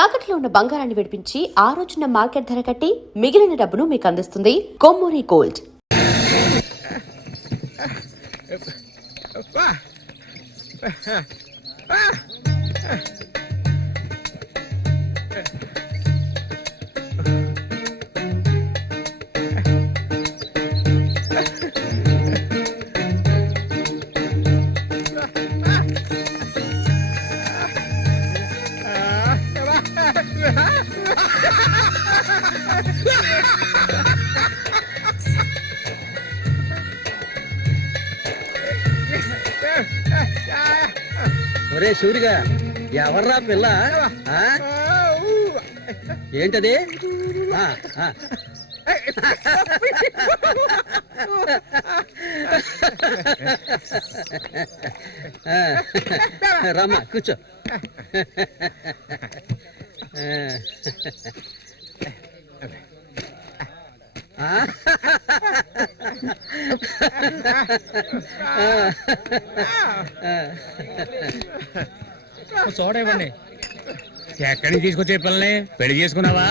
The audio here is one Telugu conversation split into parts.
తాకట్లో ఉన్న బంగారాన్ని విడిపించి ఆ రోజున మార్కెట్ ధర కట్టి మిగిలిన డబ్బును మీకు అందిస్తుంది కొమ్మూరి గోల్డ్. ఒరే సూరిగా, ఎవర్రా పిల్ల? ఏంటది? రమ్మా కూర్చో. చూడవండి, ఎక్కడి నుంచి తీసుకొచ్చే పిల్లని పెళ్లి చేసుకున్నావా?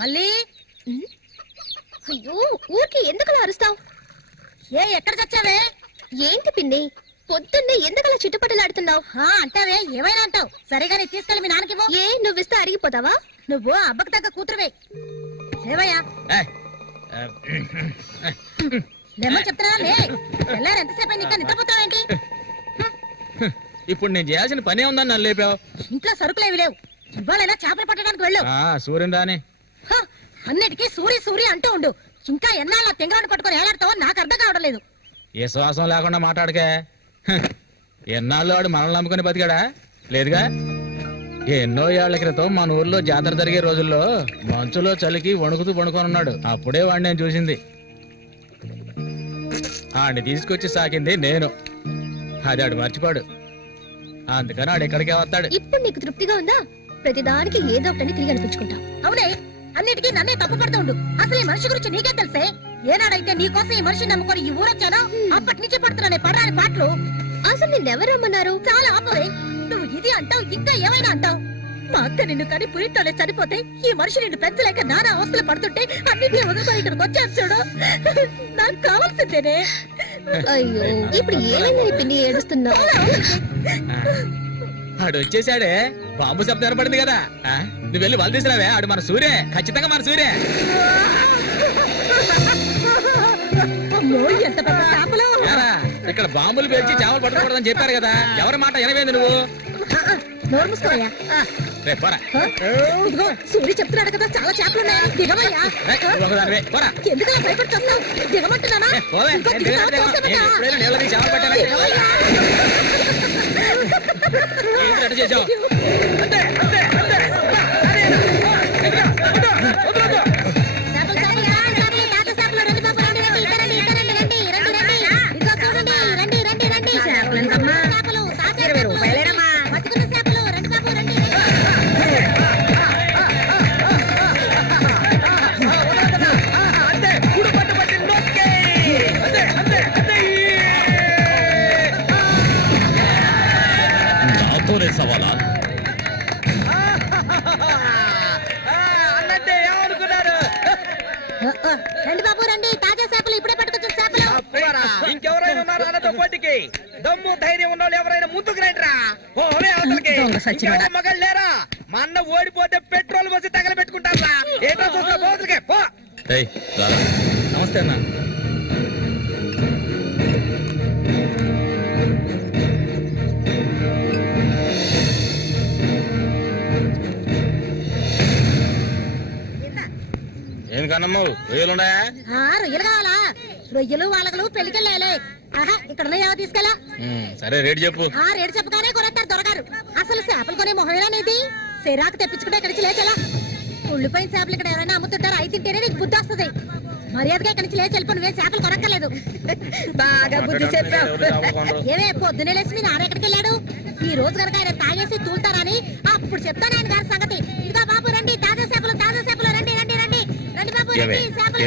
మళ్ళీ అయ్యో, ఊరికి ఎందుకలా అరుస్తావు? ఎక్కడ చచ్చావే? ఏంటి పిన్ని, పొద్దున్నే ఎందుకలా చిట్టుపట్టలాడుతున్నావు? అంటావే, ఏమైనా అంటావు. సరిగానే తీసుకెళ్ళి మీ నాన్నకివ్వు. ఏ, నువ్విస్తే అరిగిపోతావా? నువ్వు అబ్బకు తగ్గ కూతురువే. లేవయ్యా, లేమని చెప్తున్నా. ఎల్లారు ఎంతసేపు ఇంకా నిద్రపోతావేంటి? ఇప్పుడు నేను చేయాల్సిన పనే ఉందని నన్ను లేపావు. ఇంట్లో సరుకులేవి లేవు. ఇవాళైనా చేపలు పట్టడానికి వెళ్ళు. సూర్యుని రాని అన్నిటికీ సూరి సూరి అంటూ ఉండు. ఇంకా ఎన్నాళ్ళ తెంగరాన్ని పట్టుకొని ఏలాడతావో నాకు అర్థం కావడం లేదు. ఏ శ్వాసం లేకుండా మాట్లాడకే. ఎన్నాళ్ళు వాడు మనల్ని నమ్ముకుని బతికాడా? లేదుగా. ఎన్నో ఏళ్ల క్రితం మన ఊర్లో జాతర జరిగే రోజుల్లో మంచులో చలికి వణుకుతూ పడుకొని ఉన్నాడు. అప్పుడే వాడిని నేను చూసింది. ఆడిని తీసుకొచ్చి సాకింది నేను. అది ఆడు మర్చిపోడు. అందుకని ఆడు ఎక్కడికే వస్తాడు. ఇప్పుడు నీకు తృప్తిగా ఉందా? ప్రతిదానికి ఏదో ఒకటి తిరిగి అనిపించుకుంటావు. అవునే, అన్నిటికీ నన్నే తప్పు పడుతూ ఉండు. అసలు ఈ మనిషి గురించి నీకే తెలిసే. ఏనాడైతే నీకోసం ఈ మనిషిని నమ్ముకొని ఈ ఊరొచ్చానో అప్పటి నుంచి పడుతున్నానే పడరాని పాటలు. అసలు నిన్నెవరమ్మన్నారు? చాలా ఆపవే. నువ్వు ఇది అంటావు, ఇంకా ఏమైనా అంటావు. మా అక్క నిన్ను కని పురితోనే చనిపోతే ఈ మనిషి నిన్ను పెంచలేక నానా అవస్థలు పడుతుంటే అన్నింటినీ వదిలిపోయి ఇక్కడికి వచ్చాను చూడు. నాకు కావాల్సిందేనే. అయ్యో, ఇప్పుడు ఏమైందని పిన్ని ఏడుస్తున్నావు? ఆడు వచ్చేసాడే. బాంబు శబ్దం వినపడింది కదా. నువ్వు వెళ్ళి వాళ్ళు తీసుకురావే. ఆడు మన సూర్య, ఖచ్చితంగా మన సూర్య. ఇక్కడ బాంబులు పేర్చి చేపలు పట్టుకోకూడదని చెప్పారు కదా. ఎవరి మాట వినవేంది నువ్వు? రేపు పోరా. ఇదిగో సూర్య చెప్తున్నాడు కదా, చాలా చేపలు ఉన్నాయి, దిగవయ్యా. ఒకదానివే పోరా. ఎందుకలా భయపడుతున్నావు? దిగమంటున్నానా? పోవే. నీళ్ళకి చేపలు పట్టాను. ఏంటి చేసావు? సవాలా అన్నట్టే ఏమనుకున్నారు? రండి బాబు రండి, తాజా చేపలు ఇప్పుడే పట్టుకొచ్చిన చేపలు. ఇంకెవరైనా ఉన్నారా అన్నతో పోటీకి? దమ్ము ధైర్యం ఉన్న వాళ్ళు ఎవరైనా ముందుకు రండిరా. మగళ్ళు లేరా? మా అన్న ఓడిపోతే పెట్రోల్ పోసి తగల పెట్టుకుంటారా? ఏటో చూస్తా పోతులకే పో. నమస్తే అన్న. ఏం కన్నమ్మావు, రొయ్యలున్నాయా? రొయ్యలు కావాలా? రొయ్యలు వాళ్ళగలు పెళ్లికెళ్ళాలి. ఇక్కడ ఏవో తీసుకెళ్ళా. సరే రేటు చెప్పు. రేటు చెప్పగానే కొనేస్తారు దొరగారు. అసలు చేపలు కొనే మొహమేనానేది? సిరాకు తెప్పించుకుంటే ఇక్కడి నుంచి లేచలా. ఉళ్ళిపోయిన చేపలు ఇక్కడ ఎవరైనా అమ్ముతుంటారు, అయి తింటేనే నీకు బుద్ధి వస్తుంది. మర్యాదగా ఇక్కడి నుంచి లేచి వెళ్ళిపో. నువ్వే చేపలు కొనక్కర్లేదు. బాగా బుద్ధి చెప్పావు. ఏమే పొద్దునే లేచి మీ నాన్న ఎక్కడికి వెళ్ళాడు? ఈ రోజు కనుక ఆయన తాగేసి తూలుతారని అప్పుడు చెప్తాను ఆయన గారి సంగతి. ఇదిగా బాబు రండి, తాజా చేపలు రండి రండి రండి రండి బాబు.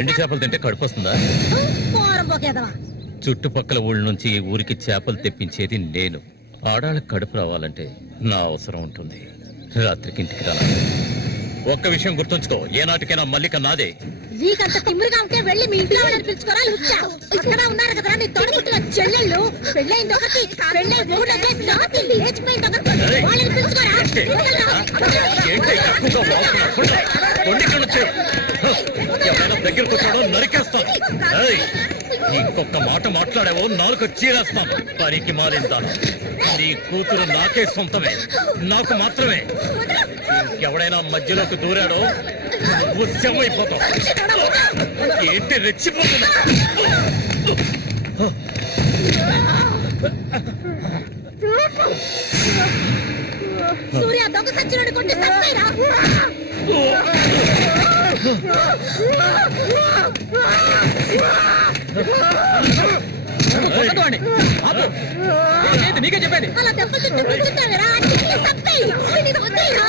ఎండు చేపలు తింటే కడుపు వస్తుందా? పోరం పోకేదవా. చుట్టుపక్కల ఊళ్ళ నుంచి ఈ ఊరికి చేపలు తెప్పించేది నేను. ఆడాళ్ళకి కడుపు రావాలంటే నా అవసరం ఉంటుంది. రాత్రికి ఇంటికి రా. ఒక్క విషయం గుర్తుంచుకో, ఏనాటికైనా మల్లిక నాదే. నీకంత తిమ్మిరిగా ఉంటే వెళ్ళి మీ ఇంట్లో వాళ్ళని పిలుచుకోరా. లుచ్చా అక్కడ ఉన్నారు కదా నీ తోడుపుట్టిన చెల్లెళ్ళు. పెళ్ళైంది ఒకటి, పెళ్ళై మూడు లేచిపోయింది ఒకటి. వాళ్ళని పిలుచుకోరా. ఎవరైనా దగ్గర కూర్చోడో నరికేస్తాను. ఇంకొక మాట మాట్లాడావో నాలుగు చీరేస్తాను. పనికి మారిందాను. నీ కూతురు నాకే సొంతమే, నాకు మాత్రమే. ఎవడైనా మధ్యలోకి దూరాడో ఉత్సవమైపోతావు. ఏంటి రెచ్చిపోతున్నా? సూర్య దొంగ సచ్చినోడి కొట్టి సత్తాయిరా. నీకే చెప్పేది. అలా దెబ్బలు తింటావేరా? సత్తాయి వద్దయ్యా.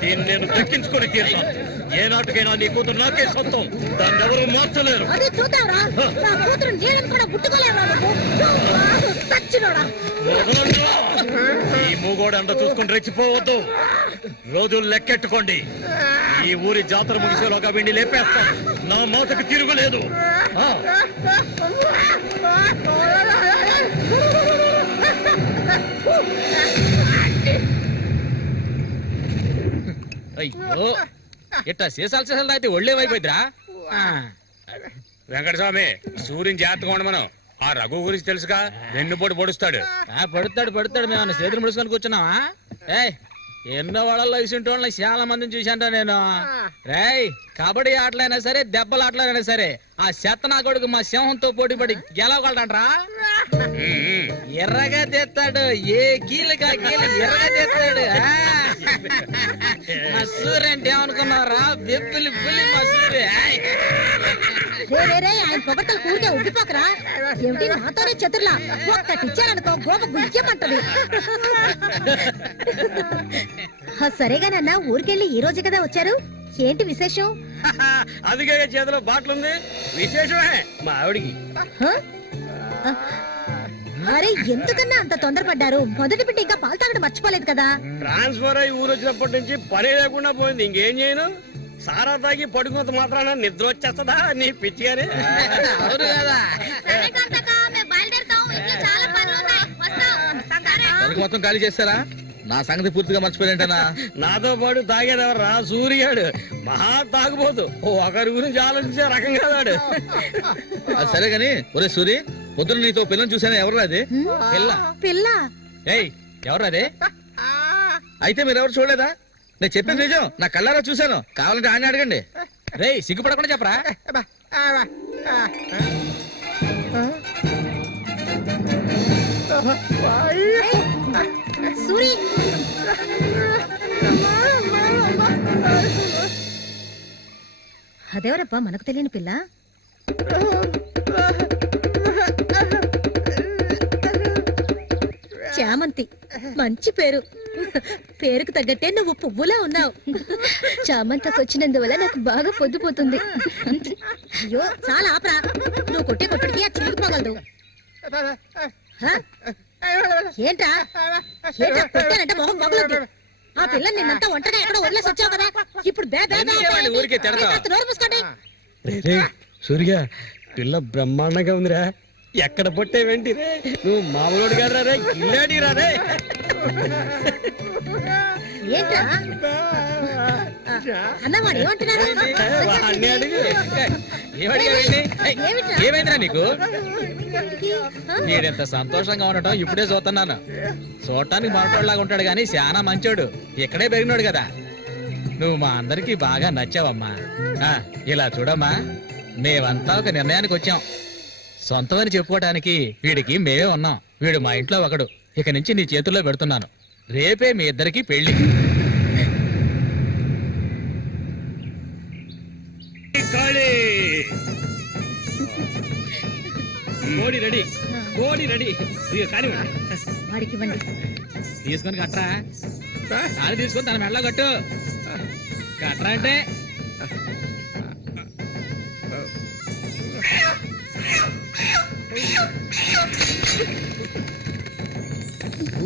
దీన్ని నేను దక్కించుకొని తీరుతాను. ఏనాటికైనా నీ కూతురు నాకే సొంతం. దాన్ని ఎవరు మార్చలేరు. అదే చూద్దాంరా. నా కూతురు నేను కూడా ముట్టుకోలేవా? ఈ మూగోడు అంత చూసుకుని రెచ్చిపోవద్దు. రోజులు లెక్కెట్టుకోండి. ఈ ఊరి జాతర ముగిసేలోగా వీడిని లేపేస్తాను. నా మాటకు తిరుగులేదు. అయ్యో, ఇట్టా సీసాలు అయితే ఒళ్ళేమైపోయిద్దిరా. వెంకటస్వామి, సూర్యుని జాగ్రత్తగా ఉండమను. ఆ రఘు గురించి తెలుసుగా, వెన్నుపోటు పొడుస్తాడు. పడుతాడు. మేము చేతులు ముడుచుకొని కూర్చున్నావా? ఎన్నో వాళ్ళల్లో ఇసుంటి వాళ్ళని చాలా మందిని చూశాంటా నేను. రేయ్, కబడ్డీ ఆటలైనా సరే, దెబ్బల ఆటలైనా సరే, ఆ శతనా కొడుకు మా సింహంతో పోటీపడి గెలవగలడంట్రా. ఎర్రగా తెస్తాడు, ఏ కీలుగా కీలు ఎర్రగా తెస్తాడు. మా సూర్య అంటే ఏమనుకున్నారా? బెబ్బులి పులి మా సూర్య. ఆయన పొగట్టలు కూడికే ఉబ్బిపోకరా. ఏమిటి నాతోనే చతుర్లా ఒక్కటిచ్చారనుకో గోప గుయ్యమంటది. సరేగానన్నా ఊరికెళ్ళి ఈ రోజు కదా వచ్చారు, ఏంటి విశేషం? అదిగే చేతిలో బాటిల్ ఉంది, విశేషమే మా ఆవిడికి. అరే ఎందుకన్నా అంత తొందరపడ్డారు? మొదటి బిడ్డ ఇంకా పాలు తాగడం మర్చిపోలేదు కదా. ట్రాన్స్ఫర్ అయ్యి ఊరు వచ్చినప్పటి నుంచి పని లేకుండా పోయింది. ఇంకేం చేయను, సారా తాగి పడుకున్నంత మాత్రాన నిద్ర వచ్చేస్తుందా నీ పిచ్చిగానే? అవును కదా. మొత్తం ఖాళీ చేస్తారా? నా సంగతి పూర్తిగా మర్చిపోయింటనా? నాతో పాటు తాగేదెవర్రా? సూర్యాడు మహా తాగుపోతు, ఒకరి గురించి ఆలోచించే రకం కాదాడు. అది సరే గాని, ఒరే సూరి, పొద్దున నీతో పిల్లని చూసాను, ఎవరు అది? పిల్ల పిల్ల ఏయ్, ఎవరు అది? అయితే మీరు ఎవరు చూడలేదా? నేను చెప్పేది నిజం, నా కళ్ళారా చూశాను. కావాలంటే ఆయన అడగండి. రే సిగ్గుపడకుండా చెప్పరా? సూరి అదేవరబ్బా మనకు తెలియని పిల్ల? చామంతి, మంచి పేరు. పేరుకు తగ్గట్టే నువ్వు పువ్వులా ఉన్నావు. చామంతకు వచ్చినందువల్ల నాకు బాగా పొద్దుపోతుంది. అయ్యో చాలా ఆపరా, నువ్వు కొట్టే కొట్టుడికి అది చిరిగిపోగలదు. ఏంట్రా ఏంట్రా కొట్టానంటే మొహం మొగలదు. ఆ పిల్లని నిన్నంతా ఒంటరిగా ఎక్కడో వదిలేసి వచ్చావు కదా, ఇప్పుడు ఊరికే తిడతావా? నోరు మూసుకోండి. సూర్య, పిల్ల బ్రహ్మాండంగా ఉందిరా. ఎక్కడ పొట్టేవేంటి రే? నువ్వు మామూలు కాదురా రే, గిల్లాడి రా రే. ఏంట్రా అన్నవాడు ఏమంటున్నాడు? వాడిని అడుగు. ఏమైందిరా నీకు? వీడెంత సంతోషంగా ఉండటం ఇప్పుడే చూస్తున్నాను. చూడటానికి మాటోళ్ళలాగా ఉంటాడు గాని చాలా మంచోడు. ఇక్కడే పెరిగినాడు కదా. నువ్వు మా అందరికి బాగా నచ్చావమ్మా. ఇలా చూడమ్మా, మేమంతా ఒక నిర్ణయానికి వచ్చాం. సొంతమని చెప్పుకోవడానికి వీడికి మేమే ఉన్నాం. వీడు మా ఇంట్లో ఒకడు. ఇక నుంచి నీ చేతుల్లో పెడుతున్నాను. రేపే మీ ఇద్దరికి పెళ్లి. కోడి రెడీ, కోడి రెడీ. కానీ వాడికి ఇవ్వండి. తీసుకొని కట్టరా. అది తీసుకొని తన మెడలో కట్టు. కట్టరా అంటే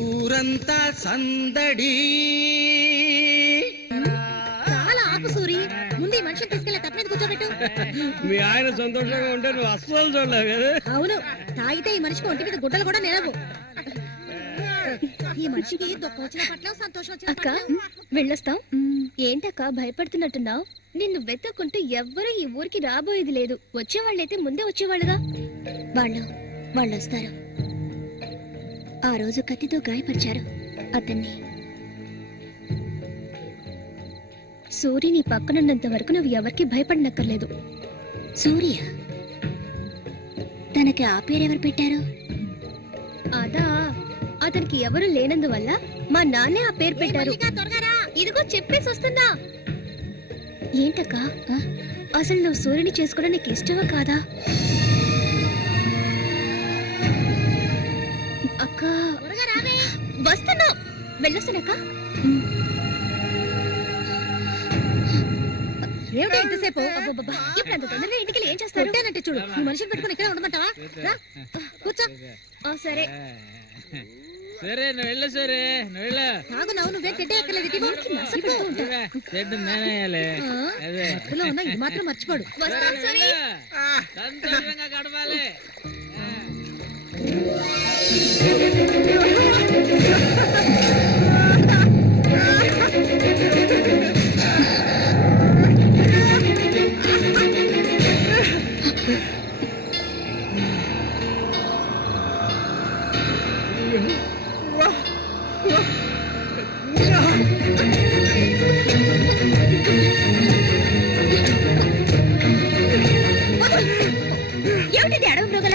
ఊరంతా సందడి. చాలా ఆపు సూరి, ముందు ఈ మనిషిని తీసుకెళ్ళి తప్ప మీద కూర్చోబెట్టు. మీ ఆయన సంతోషంగా ఉంటే నువ్వు అస్సలు చూడలేవు కదా. అవును, తాగితే ఈ మనిషికి ఒంటి మీద గుడ్డలు కూడా నిలవు. ఈ మనిషికి దుఃఖం వచ్చిన పట్ల సంతోషం వచ్చిన అక్క వెళ్ళొస్తాం. ఏంటక్క భయపడుతున్నట్టున్నావు? నిన్ను వెతుక్కుంటూ ఎవ్వరూ ఈ ఊరికి రాబోయేది లేదు. వచ్చేవాళ్ళైతే ముందే వచ్చేవాళ్ళుగా. వాళ్ళు వస్తారు. ఆ రోజు కత్తితో గాయపరిచారు అతన్ని. సూర్య నీ పక్కనున్నంత వరకు నువ్వు ఎవరికి భయపడనక్కర్లేదు. సూర్య తనకి ఆ పేరెవరు పెట్టారు? అదా, అతనికి ఎవరు లేనందువల్ల మా నాన్నే ఆ పేరు పెట్టారు. ఇదిగో చెప్పేసి వస్తున్నా. ఏంటక్క, అసలు నువ్వు సూర్యుని చేసుకోవడం నీకు ఇష్టమా కాదా? అక్క వస్తున్నా, వెళ్ళొస్తానక్క. ఏమిటి ఎంతసేపు? ఇప్పుడు అంత తొందరగా ఇంటికి ఏం చేస్తారు? అంటే చూడు, ఈ మనిషిని పెట్టుకుని ఇక్కడే ఉండమంటావా? రా, కూర్చో. సరే సరే, నువ్వు వెళ్ళు. సరే నువ్వు వెళ్ళు. ఆగు, నువ్వే తిట్టే ఎక్కలేదు. అందులో ఉన్న ఇది మాత్రం మర్చిపోడు. వస్తాను సూరి. సంతోషంగా గడపాలి. ఏమిటిది అడవి మృగల?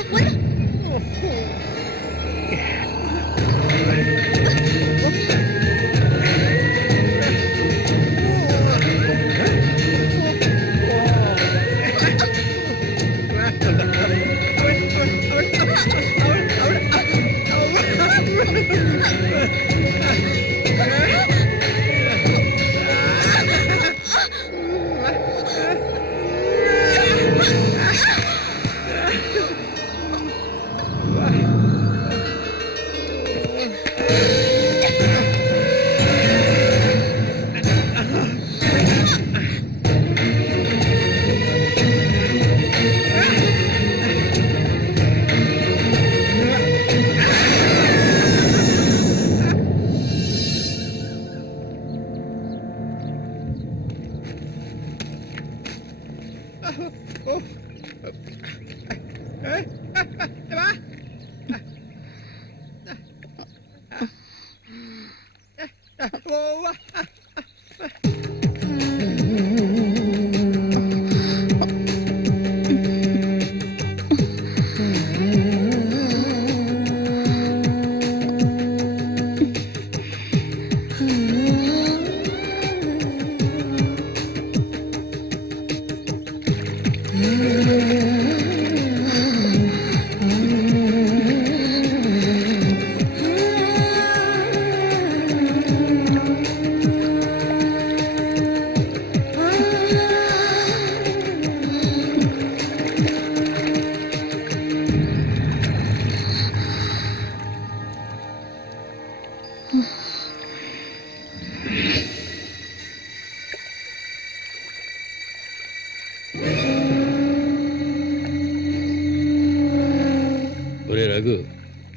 ఒరే రఘు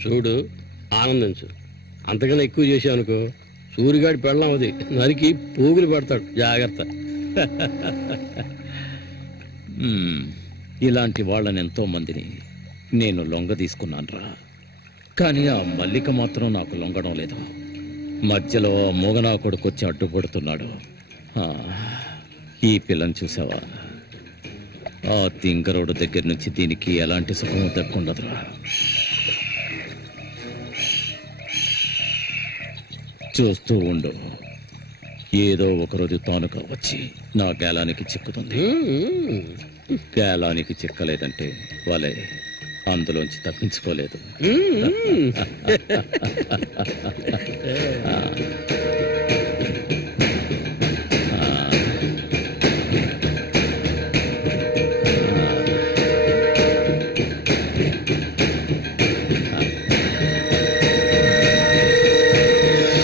చూడు, ఆనందించు. అంతకన్నా ఎక్కువ చేసావు అనుకో సూరిగాడి పెళ్ళం అది నరికి పోగులు పెడతాడు. జాగ్రత్త. ఇలాంటి వాళ్ళని ఎంతో మందిని నేను లొంగ తీసుకున్నానురా. కానీ ఆ మల్లిక మాత్రం నాకు లొంగడం లేదు. మధ్యలో ఆ మూగనా కొడుకొచ్చి అడ్డుపడుతున్నాడు. ఈ పిల్లని చూసావా? ఆ తింగరోడు దగ్గర నుంచి దీనికి ఎలాంటి సుఖం దక్కుండదురా. చూస్తూ ఉండు, ఏదో ఒకరోజు తానుగా వచ్చి నా గేలానికి చిక్కుతుంది. గేలానికి చిక్కలేదంటే వాళ్ళే అందులోంచి తప్పించుకోలేదు.